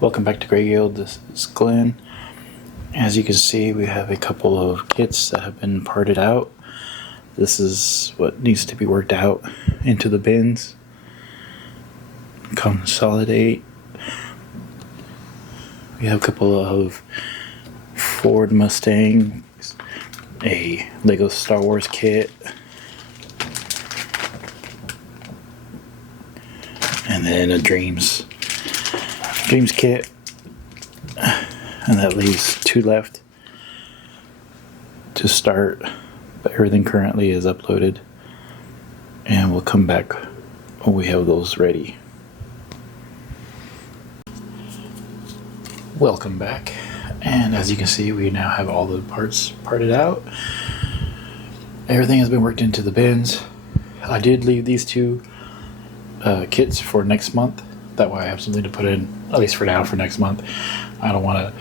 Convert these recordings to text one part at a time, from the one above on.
Welcome back to greyguild. This is Glenn. As you can see, we have a couple of kits that have been parted out. This is what needs to be worked out into the bins. Consolidate. We have a couple of Ford Mustangs, a Lego Star Wars kit, and then a Dreams kit, and that leaves 2 left to start, but everything currently is uploaded, and we'll come back when we have those ready. Welcome back, and as you can see, we now have all the parts parted out. Everything has been worked into the bins. I did leave these 2 kits for next month. That way I have something to put in, at least for now, for next month. I don't want to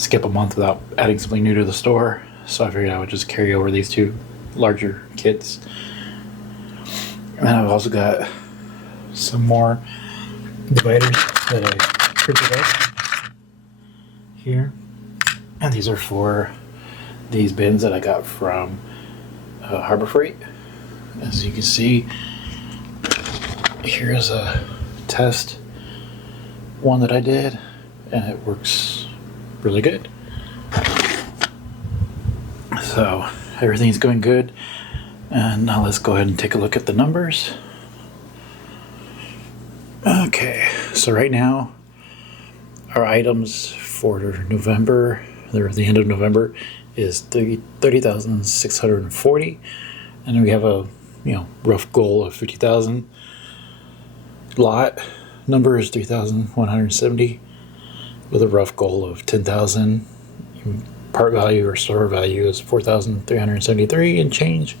skip a month without adding something new to the store, so I figured I would just carry over these 2 larger kits. And then I've also got some more dividers that I printed up here, and these are for these bins that I got from Harbor Freight. As you can see, here's a test one that I did, and it works really good. So everything's going good, and now let's go ahead and take a look at the numbers. Okay, so right now our items for November, or the end of November, is 30,640, and we have a rough goal of 50,000. Lot number is 3,170 with a rough goal of 10,000. Part value or store value is 4,373 and change.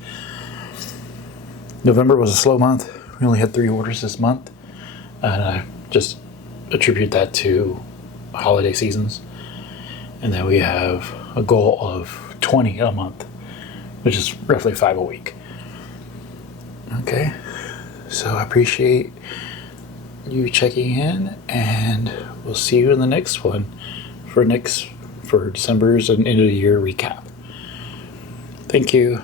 November was a slow month. We only had 3 orders this month, and I just attribute that to holiday seasons. And then we have a goal of 20 a month, which is roughly 5 a week. Okay, so I appreciate you checking in, and we'll see you in the next one for December's and end of the year recap. Thank you.